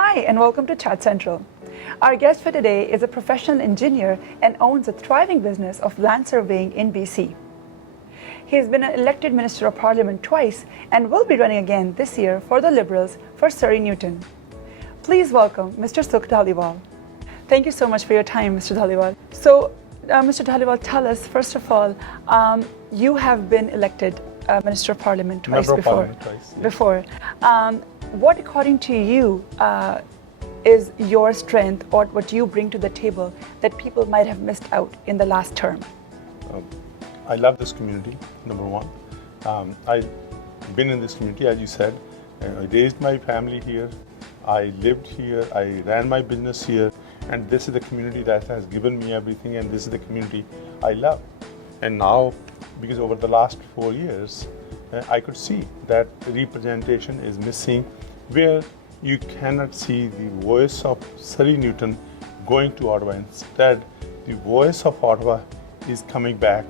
Hi, and welcome to Chat Central. Our guest for today is a professional engineer and owns a thriving business of land surveying in BC. He has been an elected Minister of Parliament twice and will be running again this year for the Liberals for Surrey Newton. Please welcome Mr. Sukh Dhaliwal. Thank you so much for your time, Mr. Dhaliwal. So, Mr. Dhaliwal, tell us, first of all, you have been elected Minister of Parliament twice before. Before. What, according to you, is your strength or what you bring to the table that people might have missed out in the last term? I love this community, number one. I've been in this community, as you said. I raised my family here. I lived here. I ran my business here. And this is the community that has given me everything, and this is the community I love. And now, because over the last 4 years, I could see that representation is missing, where you cannot see the voice of Surrey Newton going to Ottawa. Instead, the voice of Ottawa is coming back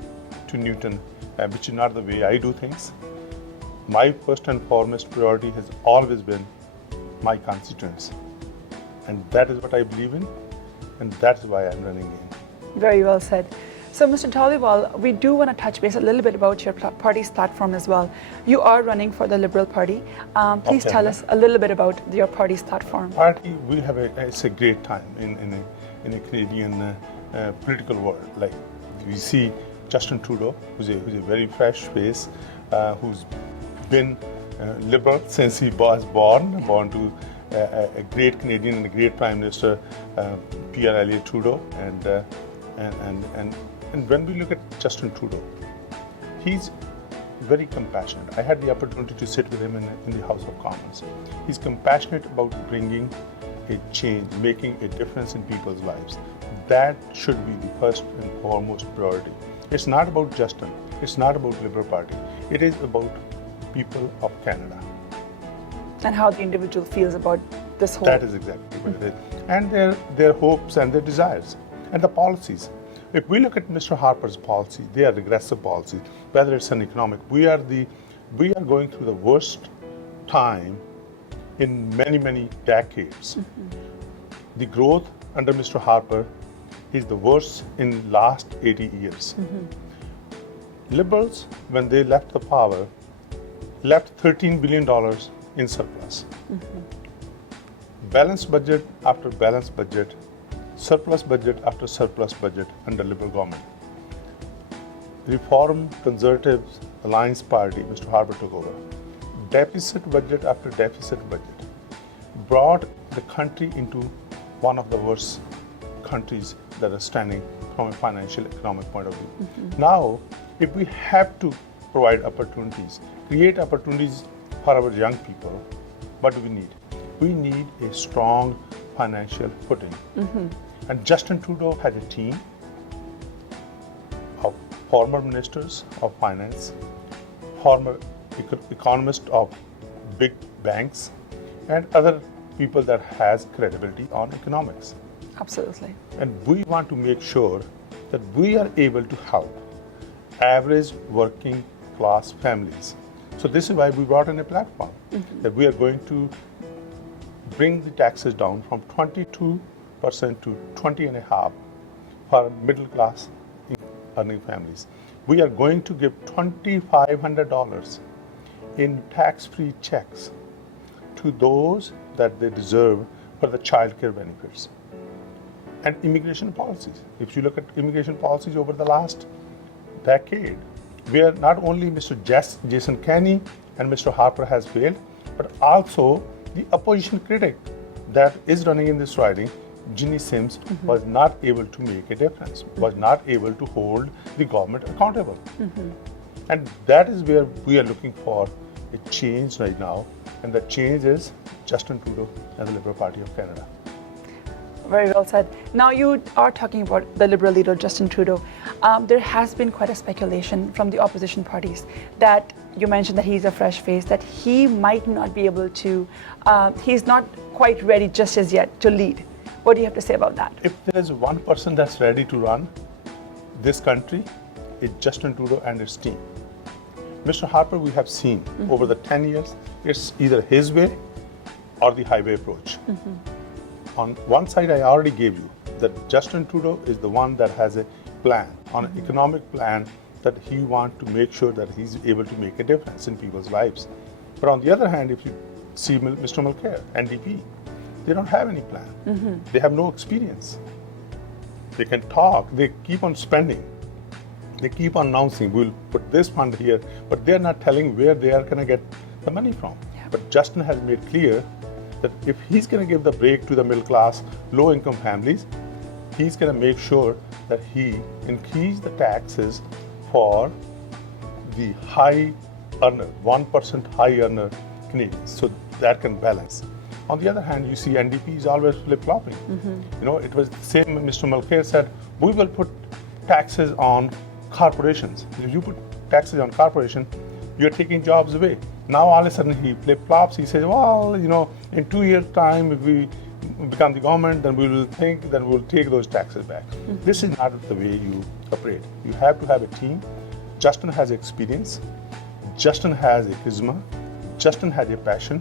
to Newton, which is not the way I do things. My first and foremost priority has always been my constituents. And that is what I believe in, and that's why I'm running in. Very well said. So, Mr. Dhaliwal, we do want to touch base a little bit about your party's platform as well. You are running for the Liberal Party. Please tell us a little bit about your party's platform. Party, we have it's a great time in a Canadian political world. Like we see Justin Trudeau, who's a very fresh face, who's been Liberal since he was born to a great Canadian and a great Prime Minister, Pierre Elliott Trudeau, and when we look at Justin Trudeau, he's very compassionate. I had the opportunity to sit with him in the House of Commons. He's compassionate about bringing a change, making a difference in people's lives. That should be the first and foremost priority. It's not about Justin. It's not about Liberal Party. It is about people of Canada. And how the individual feels about this whole... That is exactly what it is. And their hopes and their desires and the policies. If we look at Mr. Harper's policy, they are regressive policies, whether it's an economic. We are going through the worst time in many decades. The growth under Mr. Harper is the worst in last 80 years. Liberals, when they left the power, left $13 billion in surplus. Balanced budget after balanced budget, surplus budget after surplus budget under Liberal government. Reform Conservatives Alliance Party, Mr. Harper took over. Deficit budget after deficit budget brought the country into one of the worst countries that are standing from a financial economic point of view. Now, if we have to provide opportunities, create opportunities for our young people, what do we need? We need a strong financial footing. And Justin Trudeau had a team of former ministers of finance, former economists of big banks, and other people that has credibility on economics. Absolutely. And we want to make sure that we are able to help average working class families. So this is why we brought in a platform that we are going to bring the taxes down from 22% to 20.5% for middle class earning families. We are going to give $2,500 in tax-free checks to those that they deserve for the child care benefits. And immigration policies. If you look at immigration policies over the last decade, where not only Mr. Jason Kenney and Mr. Harper has failed, but also the opposition critic that is running in this riding, Ginny Sims, was not able to make a difference, was not able to hold the government accountable. And that is where we are looking for a change right now, and that change is Justin Trudeau and the Liberal Party of Canada. Very well said. Now you are talking about the Liberal leader, Justin Trudeau. There has been quite a speculation from the opposition parties that you mentioned that he's a fresh face, that he might not be able to, he's not quite ready just as yet to lead. What do you have to say about that? If there is one person that's ready to run this country, it's Justin Trudeau and his team. Mr. Harper, we have seen over the 10 years, it's either his way or the highway approach. On one side, I already gave you that Justin Trudeau is the one that has a plan, on an economic plan, that he wants to make sure that he's able to make a difference in people's lives. But on the other hand, if you see Mr. Mulcair, NDP, they don't have any plan. They have no experience. They can talk, they keep on spending. They keep on announcing, we'll put this fund here, but they're not telling where they are going to get the money from. Yeah. But Justin has made clear that if he's going to give the break to the middle class, low income families, he's going to make sure that he increase the taxes for the high earner, 1% high earner Canadians, so that can balance. On the other hand, you see NDP is always flip-flopping. You know, it was the same Mr. Mulcair said, we will put taxes on corporations. If you put taxes on corporation, you're taking jobs away. Now all of a sudden he flip-flops, he says, well, you know, in 2 years' time, if we become the government, then we will think that we'll take those taxes back. This is not the way you operate. You have to have a team. Justin has experience. Justin has a charisma. Justin has a passion.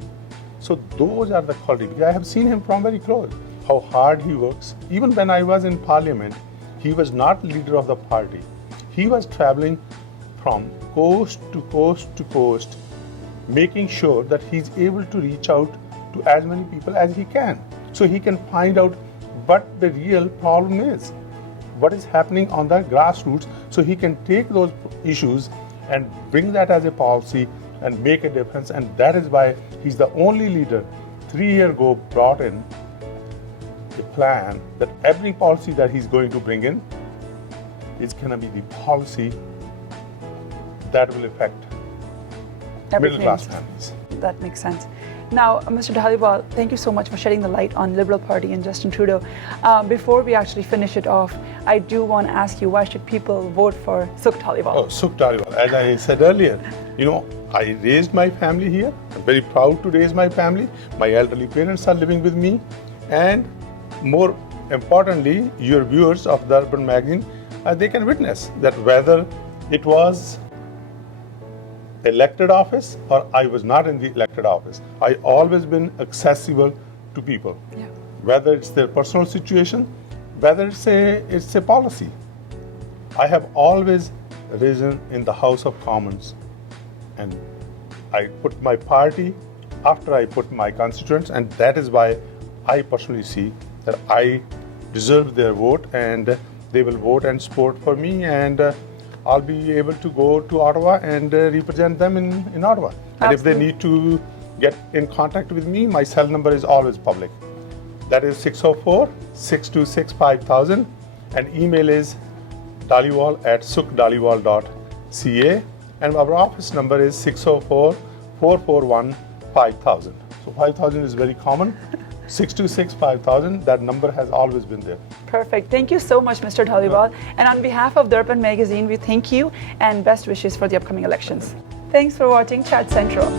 So those are the qualities. I have seen him from very close, how hard he works. Even when I was in parliament, he was not leader of the party. He was traveling from coast to coast to coast, making sure that he's able to reach out to as many people as he can, so he can find out what the real problem is, what is happening on the grassroots, so he can take those issues and bring that as a policy and make a difference. And that is why he's the only leader 3 years ago brought in a plan that every policy that he's going to bring in is going to be the policy that will affect middle class families. That makes sense. Now, Mr. Dhaliwal, thank you so much for shedding the light on Liberal Party and Justin Trudeau. Before we actually finish it off, I do want to ask you, why should people vote for Sukh Dhaliwal? Oh, Sukh Dhaliwal. As I said earlier, you know, I raised my family here. I'm very proud to raise my family. My elderly parents are living with me. And more importantly, your viewers of DARPAN magazine, they can witness that whether it was elected office or I was not in the elected office, I always been accessible to people. Yeah. Whether it's their personal situation, whether it's a policy. I have always risen in the House of Commons, and I put my party after I put my constituents, and that is why I personally see that I deserve their vote, and they will vote and support for me, and I'll be able to go to Ottawa and represent them in Ottawa. Absolutely. And if they need to get in contact with me, my cell number is always public. That is 604-626-5000, and email is dhaliwal@sukhdaliwal.ca, and our office number is 604-441-5000. So 5000 is very common. 626-5000, that number has always been there. Perfect. Thank you so much, Mr. Dhaliwal. And on behalf of DARPAN magazine, we thank you and best wishes for the upcoming elections. Thanks for watching Chat Central.